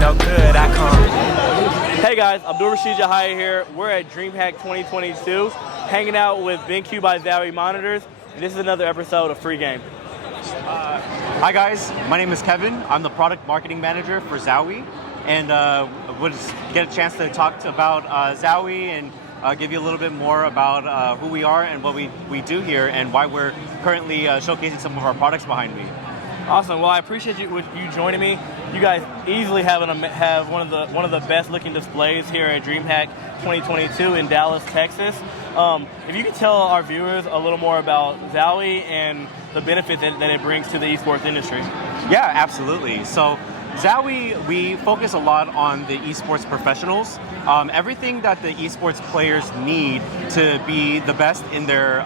good, I come. Hey guys, Abdul Rashid Jahaya here. We're at DreamHack 2022, hanging out with BenQ by Zowie monitors, and this is another episode of Free Game. Hi guys, my name is Kevin. I'm the product marketing manager for Zowie, and we'll just get a chance to talk about Zowie and give you a little bit more about who we are and what we do here and why we're currently showcasing some of our products behind me. Awesome. Well, I appreciate you joining me. You guys easily have one of the best looking displays here at DreamHack 2022 in Dallas, Texas. If you could tell our viewers a little more about Zowie and the benefit that it brings to the esports industry. Yeah, absolutely. So Zowie, we focus a lot on the esports professionals. Everything that the esports players need to be the best in their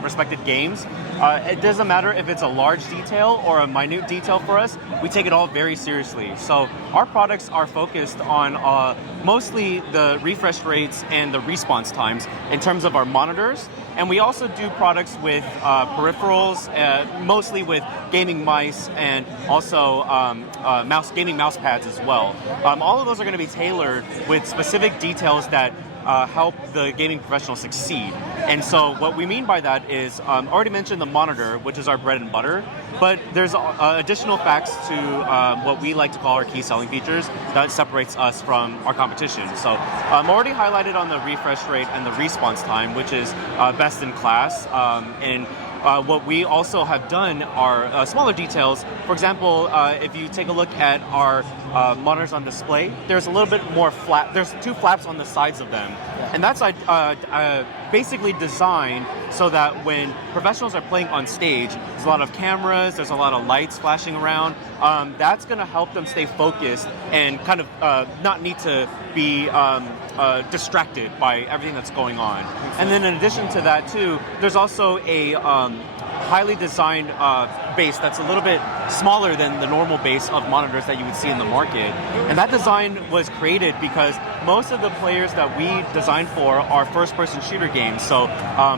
respected games. It doesn't matter if it's a large detail or a minute detail for us. We take it all very seriously. So our products are focused on mostly the refresh rates and the response times in terms of our monitors. And we also do products with peripherals, mostly with gaming mice and also gaming mouse pads as well. All of those are going to be tailored with specific details that help the gaming professional succeed. And so what we mean by that is, already mentioned the monitor, which is our bread and butter, but there's additional facts to what we like to call our key selling features that separates us from our competition. So already highlighted on the refresh rate and the response time, which is best in class. And what we also have done are smaller details. For example, if you take a look at our monitors on display, there's a little bit more flap. There's two flaps on the sides of them. And that's basically designed so that when professionals are playing on stage, there's a lot of cameras, there's a lot of lights flashing around. That's going to help them stay focused and kind of not need to be distracted by everything that's going on. And then in addition to that too, there's also a highly designed base that's a little bit smaller than the normal base of monitors that you would see in the market. And that design was created because most of the players that we designed for are first-person shooter games. So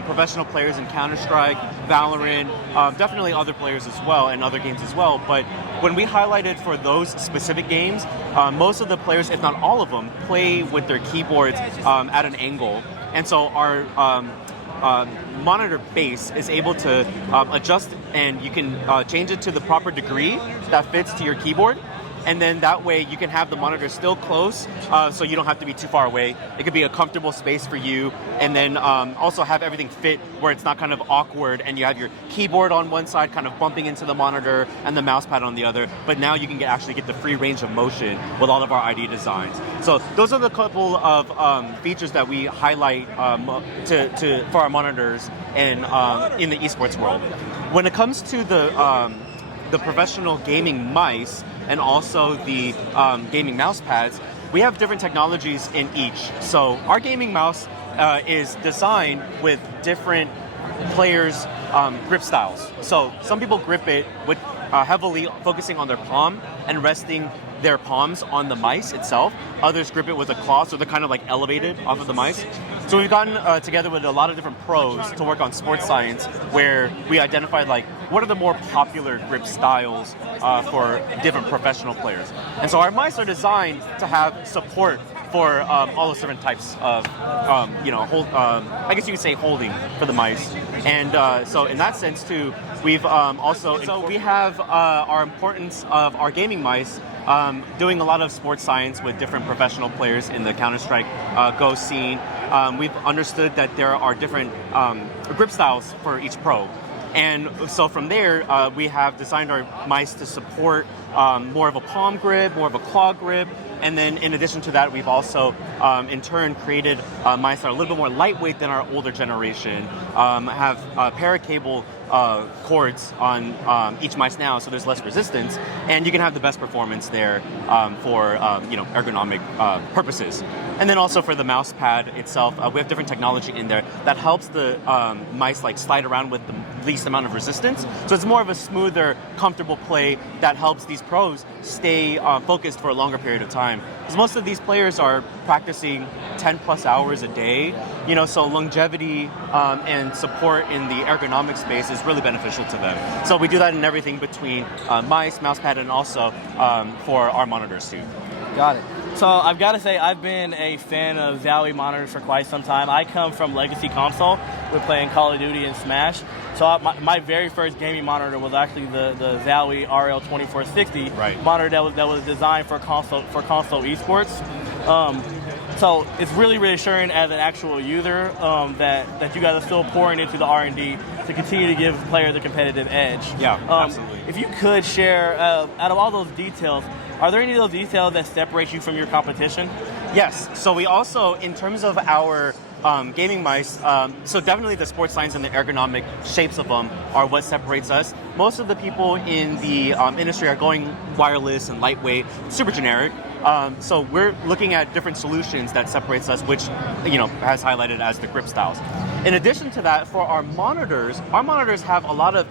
professional players in Counter-Strike, Valorant, definitely other players as well and other games as well. But when we highlighted for those specific games, most of the players, if not all of them, play with their keyboards at an angle. And so our monitor base is able to adjust, and you can change it to the proper degree that fits to your keyboard. And then that way you can have the monitor still close, so you don't have to be too far away. It could be a comfortable space for you, and then also have everything fit where it's not kind of awkward and you have your keyboard on one side kind of bumping into the monitor and the mouse pad on the other, but now you can actually get the free range of motion with all of our ID designs. So those are the couple of features that we highlight for our monitors and in the esports world. When it comes to the professional gaming mice and also the gaming mouse pads, we have different technologies in each. So our gaming mouse is designed with different players' grip styles. So some people grip it with heavily focusing on their palm and resting their palms on the mice itself. Others grip it with a claw, so they're kind of like elevated off of the mice. So we've gotten together with a lot of different pros to work on sports science, where we identified like what are the more popular grip styles for different professional players. And so our mice are designed to have support for all those different types of, I guess you could say holding for the mice. And so in that sense too, we've we have our importance of our gaming mice doing a lot of sports science with different professional players in the Counter-Strike Go scene. We've understood that there are different grip styles for each pro. And so from there, we have designed our mice to support more of a palm grip, more of a claw grip. And then in addition to that, we've also in turn created mice that are a little bit more lightweight than our older generation, have paracable cords on each mice now, so there's less resistance, and you can have the best performance there for ergonomic purposes. And then also for the mouse pad itself, we have different technology in there that helps the mice like slide around with least amount of resistance. So it's more of a smoother, comfortable play that helps these pros stay focused for a longer period of time. Because most of these players are practicing 10 plus hours a day, so longevity and support in the ergonomic space is really beneficial to them. So we do that in everything between mice, mousepad, and also for our monitors too. Got it. So I've got to say, I've been a fan of Zowie monitors for quite some time. I come from Legacy Console with playing Call of Duty and Smash. So my very first gaming monitor was actually the Zowie RL2460 monitor that was designed for console esports. So it's really reassuring as an actual user that you guys are still pouring into the R&D to continue to give players a competitive edge. Yeah, absolutely. If you could share, out of all those details, are there any of those details that separate you from your competition? Yes. So we also, in terms of our gaming mice, so definitely the sports lines and the ergonomic shapes of them are what separates us. Most of the people in the industry are going wireless and lightweight, super generic. So we're looking at different solutions that separates us, which has highlighted as the grip styles. In addition to that, for our monitors have a lot of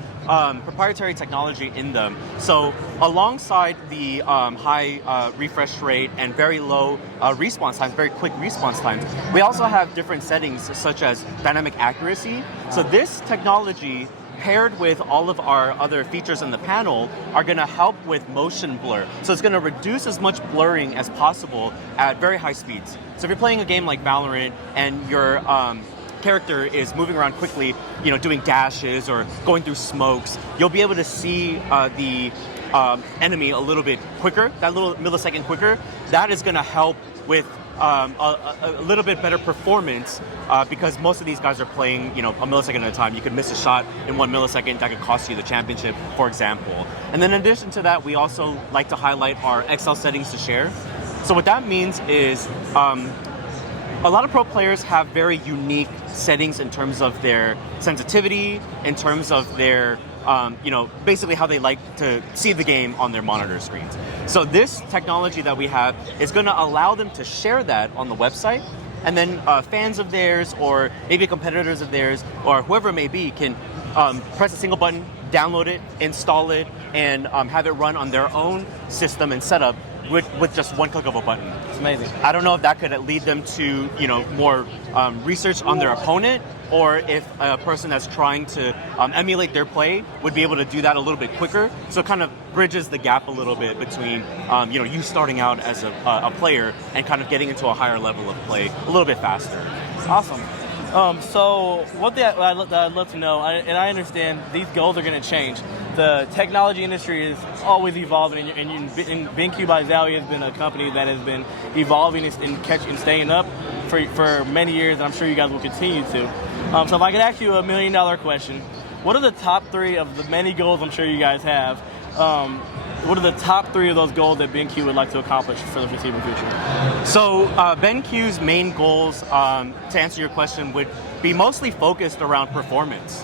proprietary technology in them. So alongside the high refresh rate and very low response times, very quick response times, we also have different settings such as dynamic accuracy. So this technology, paired with all of our other features in the panel, are going to help with motion blur. So it's going to reduce as much blurring as possible at very high speeds. So if you're playing a game like Valorant and your character is moving around quickly, doing dashes or going through smokes, you'll be able to see the enemy a little bit quicker, that little millisecond quicker. That is going to help with a little bit better performance because most of these guys are playing, a millisecond at a time. You could miss a shot in 1 millisecond that could cost you the championship, for example. And then in addition to that, we also like to highlight our XL settings to share. So what that means is a lot of pro players have very unique settings in terms of their sensitivity, in terms of their basically how they like to see the game on their monitor screens. So this technology that we have is going to allow them to share that on the website, and then fans of theirs or maybe competitors of theirs or whoever it may be can press a single button, download it, install it, and have it run on their own system and setup with just one click of a button. It's amazing. I don't know if that could lead them to more research on their opponent, or if a person that's trying to emulate their play would be able to do that a little bit quicker. So it kind of bridges the gap a little bit between you starting out as a player and kind of getting into a higher level of play a little bit faster. Awesome. So one thing I'd love to know, and I understand these goals are going to change. The technology industry is always evolving, and BenQ by Zowie has been a company that has been evolving and staying up for many years, and I'm sure you guys will continue to. So if I could ask you $1 million question, what are the top 3 of the many goals I'm sure you guys have? What are the top 3 of those goals that BenQ would like to accomplish for the foreseeable future? So BenQ's main goals, to answer your question, would be mostly focused around performance.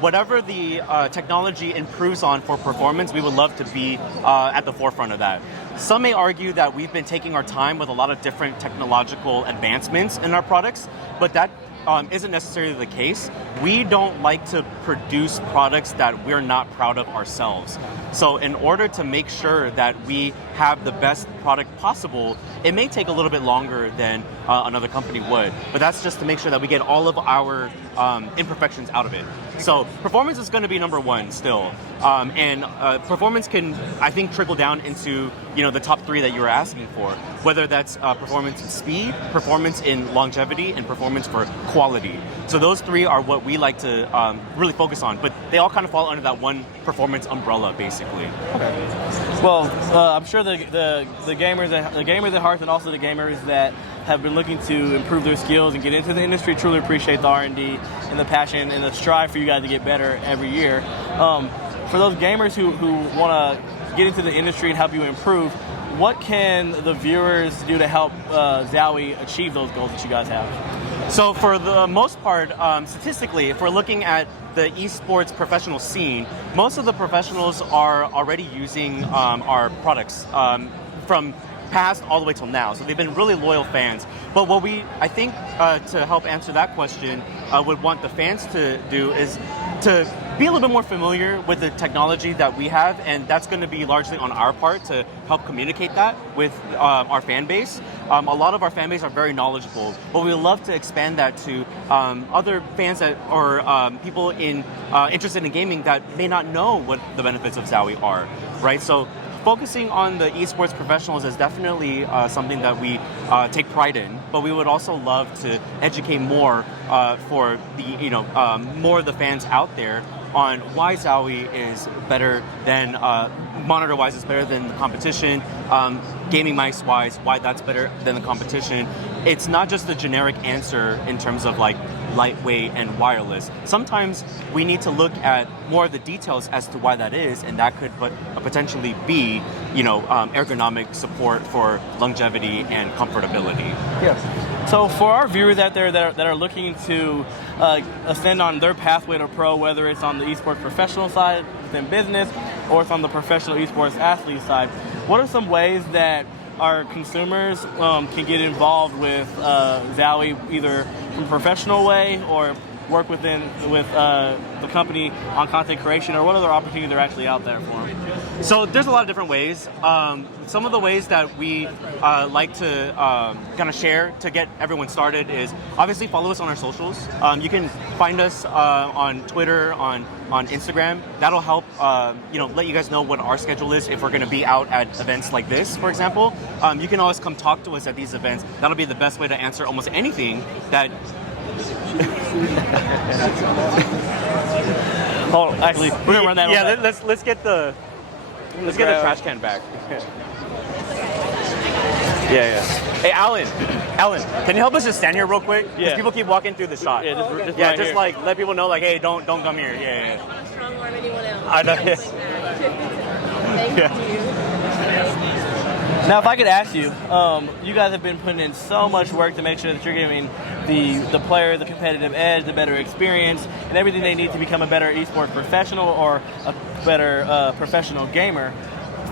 Whatever the technology improves on for performance, we would love to be at the forefront of that. Some may argue that we've been taking our time with a lot of different technological advancements in our products, but that isn't necessarily the case. We don't like to produce products that we're not proud of ourselves. So in order to make sure that we have the best product possible, it may take a little bit longer than another company would. But that's just to make sure that we get all of our imperfections out of it. So performance is going to be number 1 still. And performance can, I think, trickle down into the top 3 that you were asking for, whether that's performance in speed, performance in longevity, and performance for quality. So those 3 are what we like to really focus on, but they all kind of fall under that one performance umbrella, basically. Okay. Well, I'm sure the gamers at heart, and also the gamers that have been looking to improve their skills and get into the industry truly appreciate the R&D and the passion and the strive for you guys to get better every year. For those gamers who want to get into the industry and help you improve, what can the viewers do to help Zowie achieve those goals that you guys have? So for the most part, statistically, if we're looking at the esports professional scene, most of the professionals are already using our products. From past all the way till now. So they've been really loyal fans. But what I think, to help answer that question, would want the fans to do is to be a little bit more familiar with the technology that we have, and that's going to be largely on our part to help communicate that with our fan base. A lot of our fan base are very knowledgeable, but we would love to expand that to other fans that or people interested in gaming that may not know what the benefits of Zowie are, right? So focusing on the esports professionals is definitely something that we take pride in, but we would also love to educate more for the more of the fans out there on why Zowie is better than monitor-wise is better than the competition, gaming mice-wise, why that's better than the competition. It's not just a generic answer in terms of like lightweight and wireless. Sometimes we need to look at more of the details as to why that is, and that could potentially be, ergonomic support for longevity and comfortability. Yes. So for our viewers out there that are looking to ascend on their pathway to pro, whether it's on the esports professional side within business or it's on the professional esports athlete side, what are some ways that our consumers can get involved with Zowie, either from a professional way or work with the company on content creation, or what other opportunities are actually out there for them? So there's a lot of different ways. Some of the ways that we like to kind of share to get everyone started is obviously follow us on our socials. You can find us on Twitter, on Instagram. That'll help let you guys know what our schedule is if we're going to be out at events like this, for example. You can always come talk to us at these events. That'll be the best way to answer almost anything that... Oh, actually, we're gonna run that. Yeah, let's get the trash can back. Yeah. Hey, Alan, can you help us just stand here real quick? Because people keep walking through the shot. Just like let people know, like, hey, don't come here. Yeah. I'll strong arm anyone else. I know. Thank you. Now, if I could ask you, you guys have been putting in so much work to make sure that you're giving the player the competitive edge, the better experience, and everything they need to become a better esports professional or a better professional gamer.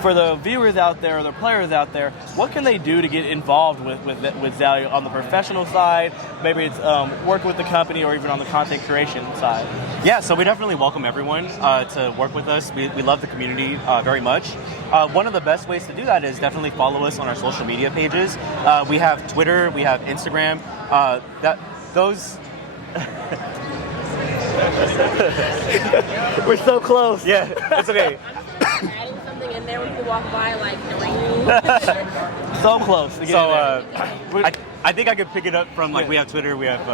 For the viewers out there or the players out there, what can they do to get involved with Zowie on the professional side? Maybe it's work with the company or even on the content creation side. Yeah, so we definitely welcome everyone to work with us. We love the community very much. One of the best ways to do that is definitely follow us on our social media pages. We have Twitter, we have Instagram. We're so close. Yeah, it's okay. Adding something in there when people walk by, like, So close. To So I think I could pick it up from, like, we have Twitter, we have...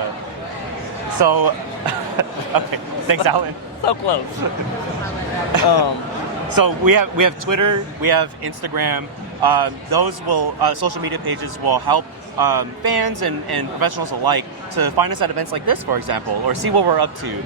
okay, thanks, Alan. So close. So we have Twitter, we have Instagram. Those social media pages will help fans and professionals alike to find us at events like this, for example, or see what we're up to.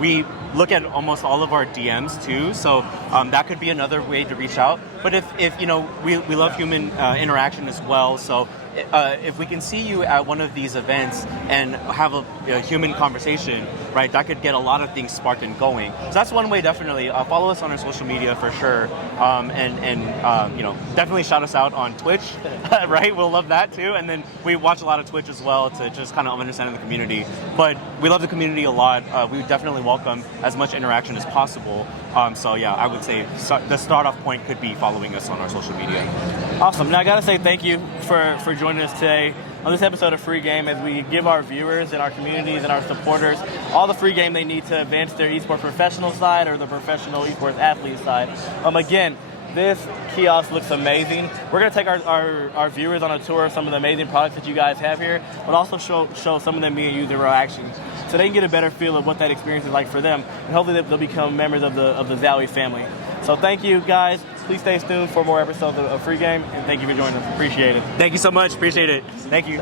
We look at almost all of our DMs too, so that could be another way to reach out. But if we love human interaction as well, so if we can see you at one of these events and have a human conversation, right, that could get a lot of things sparked and going. So that's one way, definitely. Follow us on our social media for sure, and definitely shout us out on Twitch, right? We'll love that too. And then we watch a lot of Twitch as well to just kind of understand the community. But we love the community a lot. We definitely welcome as much interaction as possible. So yeah, I would say the start off point could be following us on our social media. Awesome. Now I gotta say thank you for joining us today on this episode of Free Game, as we give our viewers and our communities and our supporters all the free game they need to advance their esports professional side or the professional esports athlete side. Again, this kiosk looks amazing. We're going to take our viewers on a tour of some of the amazing products that you guys have here, but also show some of them being used in real action, so they can get a better feel of what that experience is like for them, and hopefully they'll become members of the Zowie family. So thank you, guys. Please stay tuned for more episodes of Free Game, and thank you for joining us. Appreciate it. Thank you so much. Appreciate it. Thank you.